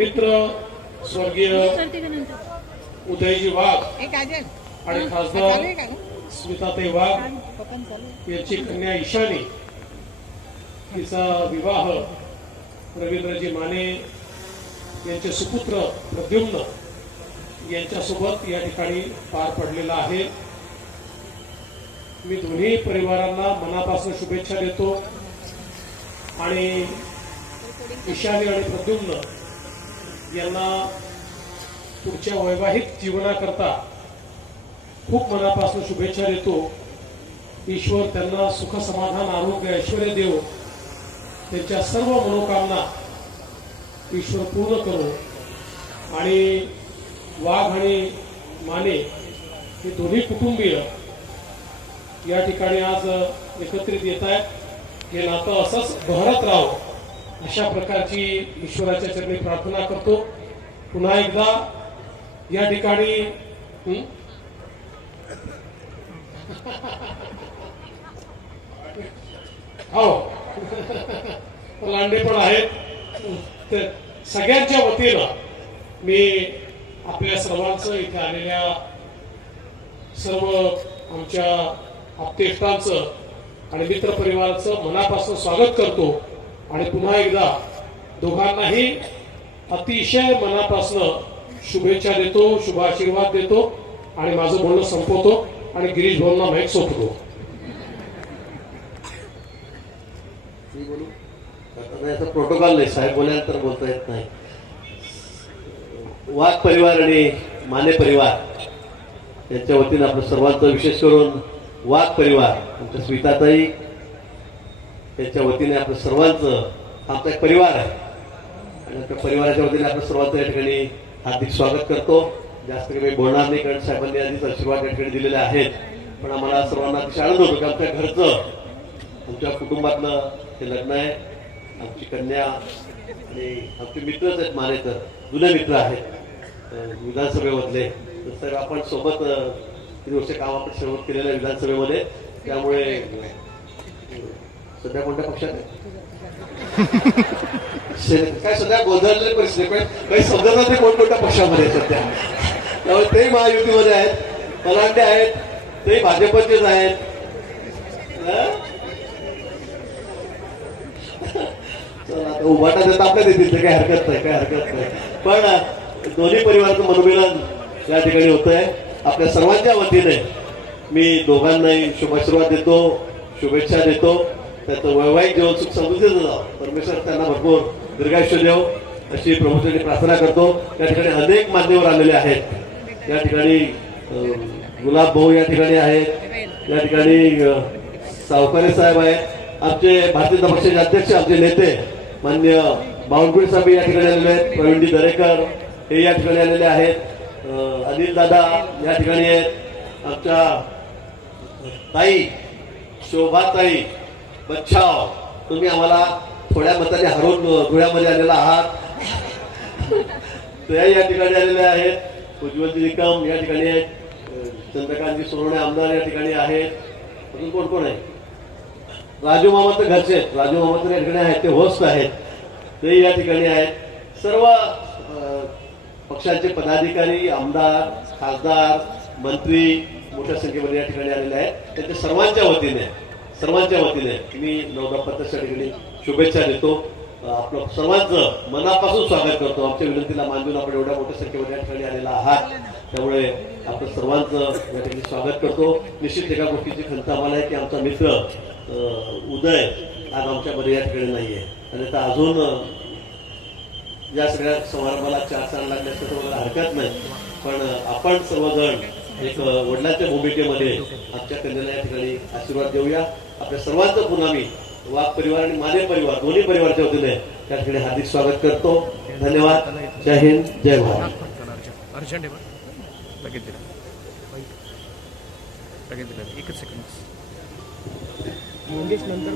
मित्र स्वर्गीय उदयजी वाघ आणि खासदार? स्मिताताई वाघ. यांची कन्या ईशानी. तिचा विवाह रवींद्रजी माने यांचे सुपुत्र प्रद्युम्न यांच्यासोबत या ठिकाणी पार पडलेला आहे. मी दोन्ही परिवारांना मनापासून शुभेच्छा देतो. आणि ईशानी आणि प्रद्युम्न यांना पुढच्या वैवाहिक जीवनाकरता खूप मनापासून शुभेच्छा देतो. ईश्वर त्यांना सुख समाधान आरोग्य ऐश्वर देव. त्यांच्या सर्व मनोकामना ईश्वर पूर्ण करो. आणि वाघ आणि माने हे दोन्ही कुटुंबीय या ठिकाणी आज एकत्रित येत आहेत. हे नातं असंच बहरत राहावं अशा प्रकारची ईश्वराच्या चरणी प्रार्थना करतो. पुन्हा एकदा या ठिकाणी हो? लांडे पण आहेत. सगळ्यांच्या वतीनं मी आपल्या सर्वांचं इथे आलेल्या सर्व आमच्या आप्तेष्टांचं आणि मित्रपरिवाराचं मनापासून स्वागत करतो. आणि पुन्हा एकदा दोघांनाही अतिशय मनापासून शुभेच्छा देतो शुभाशीर्वाद देतो आणि माझं बोलणं संपवतो आणि गिरीश भाऊंना माहीत सोपतो आता असं प्रोटोकॉल नाही. साहेब बोलल्यानंतर बोलता येत नाही. वाघ परिवार आणि माने परिवार यांच्या वतीनं आपलं सर्वांचं विशेष करून वाघ परिवार आमच्या स्मिताताई त्यांच्या वतीने आपलं सर्वांचं आमचा एक परिवार आहे. आणि त्या परिवाराच्या वतीने आपलं सर्वांचं या ठिकाणी हार्दिक स्वागत करतो. जास्त काही बोलणार नाही कारण साहेबांनी आधीच आशीर्वाद या ठिकाणी दिलेले आहेत. पण आम्हाला सर्वांना अतिशय आनंद होतो की आमच्या घरचं आमच्या कुटुंबातलं हे लग्न आहे. आमची कन्या आणि आमचे मित्रच आहेत माने तर जुने मित्र आहेत. विधानसभेमधले. तर आपण सोबत तीन वर्ष काम आपण शेवट केलेलं आहे विधानसभेमध्ये. त्यामुळे सध्या कोणत्या पक्षात आहे? काय सध्या गोंधळलेली परिस्थिती पण काही समजत नाही कोणकोणत्या पक्षामध्ये सध्या? त्यामुळे ते महायुतीमध्ये आहेत पलांडे आहेत ते भाजपचेच आहेत. चला उभाटा देता आपल्या देतील ते काही हरकत नाही काही हरकत नाही. पण दोन्ही परिवाराचं मनोमिलन या ठिकाणी होतंय. आपल्या सर्वांच्या वतीने मी दोघांनाही शुभाशीर्वाद देतो शुभेच्छा देतो. त्याचं वैवाहिक जीवन सुख समृद्धीचं जावं. परमेश्वर त्यांना भरपूर दीर्घायुष्य देव. अशी प्रभूचरणी प्रार्थना करतो. या ठिकाणी अनेक मान्यवर आलेले आहेत. या ठिकाणी गुलाब भाऊ या ठिकाणी आहेत. या ठिकाणी सावकारे साहेब आहेत. आमचे भारतीय जनता पक्षाचे अध्यक्ष आमचे नेते मान्य बावनकुळे साहेब या ठिकाणी आलेले आहेत. प्रवीणजी दरेकर हे या ठिकाणी आलेले आहेत. अनिल दादा या ठिकाणी आहेत. आमच्या ताई शोभाताई बच्छाव तुम्ही आम्हाला थोड्या मताने हरवून धुळ्यामध्ये आलेला आहात. त्या या ठिकाणी आलेले आहेत. उज्ज्वल निकम या ठिकाणी आहेत. चंद्रकांतजी सोनवणे आमदार या ठिकाणी आहेत. अजून कोण कोण आहे? राजू मामा तर घरचे आहेत. राजू मामा तर या ठिकाणी आहेत. ते होस्ट आहेत. ते या ठिकाणी आहेत. सर्व पक्षाचे पक्षांचे पदाधिकारी आमदार खासदार मंत्री मोठ्या संख्येमध्ये या ठिकाणी आलेले आहेत. त्यांच्या सर्वांच्या वतीने सर्वांच्या वतीने मी नवदा पत्रच्या ठिकाणी शुभेच्छा देतो. आपलं सर्वांचं मनापासून स्वागत करतो. आमच्या विनंतीला मानून आपण एवढ्या मोठ्या संख्येमध्ये या ठिकाणी आलेला आहात. त्यामुळे आपलं सर्वांचं या ठिकाणी स्वागत करतो. निश्चित एका गोष्टीची खंत आम्हाला आहे की आमचा मित्र उदय आज आमच्यामध्ये या ठिकाणी आहे आणि आता अजून या सगळ्या समारंभाला चार चार लागले असं तर मला हरकत नाही. पण आपण सर्वजण एक वडिलांच्या भूमिकेमध्ये आमच्या कन्याला या ठिकाणी आशीर्वाद देऊया. आपल्या सर्वांचं पुन्हा मी वाघ परिवार आणि माने परिवार दोन्ही परिवारच्या वतीने त्या ठिकाणी हार्दिक स्वागत करतो. धन्यवाद. जय हिंद जय भारत. एकच सेकंद मंगेश नंतर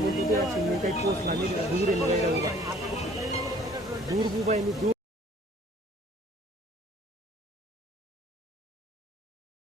दूर दूर